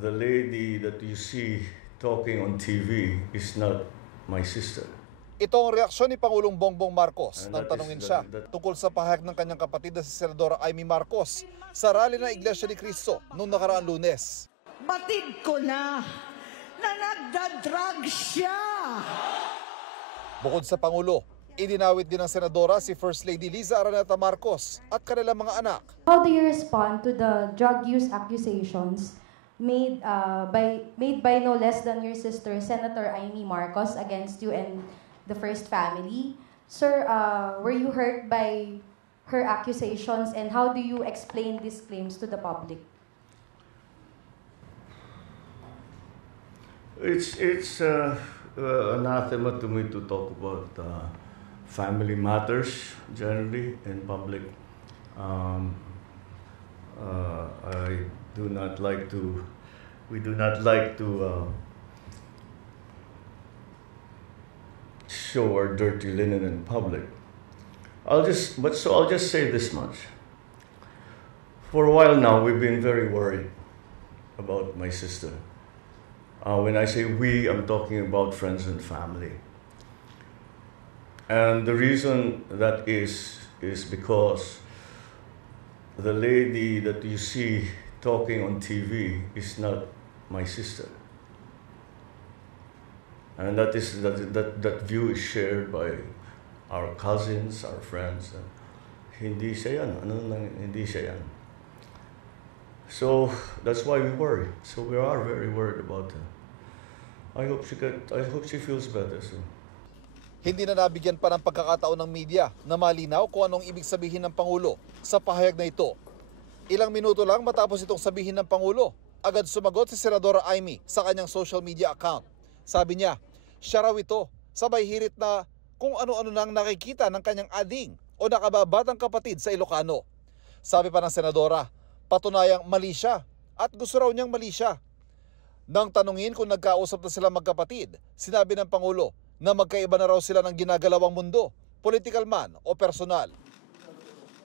the lady that you see talking on TV is not my sister. Ito ang reaksyon ni Pangulong Bongbong Marcos nang tanungin siya tungkol sa pahayag ng kanyang kapatid na si Senadora Amy Marcos sa rally ng Iglesia ni Cristo noong nakaraang Lunes. Batid ko na nagda-drug siya. Bukod sa Pangulo, idinawit din ng Senadora si First Lady Liza Araneta Marcos at kanilang mga anak. How do you respond to the drug use accusations made by no less than your sister, Senator Amy Marcos, against you and the First family? Sir, were you hurt by her accusations, and how do you explain these claims to the public? It's anathema to me to talk about family matters generally in public. We do not like to show our dirty linen in public. I'll just say this much. For a while now, we've been very worried about my sister. When I say we, I'm talking about friends and family. And the reason that is because the lady that you see talking on TV is not my sister. And that view is shared by our cousins, our friends. Hindi siya yan. Hindi siya yan. So that's why we worry. So we are very worried about her. I hope she feels better soon. Hindi na nabigyan pa ng pagkakataon ng media na malinaw kung anong ibig sabihin ng Pangulo sa pahayag na ito. Ilang minuto lang matapos itong sabihin ng Pangulo, agad sumagot si Senadora Amy sa kanyang social media account. Sabi niya, siya raw ito, sabay hirit na kung ano-ano nang nakikita ng kanyang ading o nakababatang kapatid sa Ilocano. Sabi pa ng Senadora, patunayang mali siya at gusto raw niyang mali siya. Nang tanungin kung nagkausap na sila magkapatid, sinabi ng Pangulo na magkaiba na raw sila ng ginagalawang mundo, political man o personal.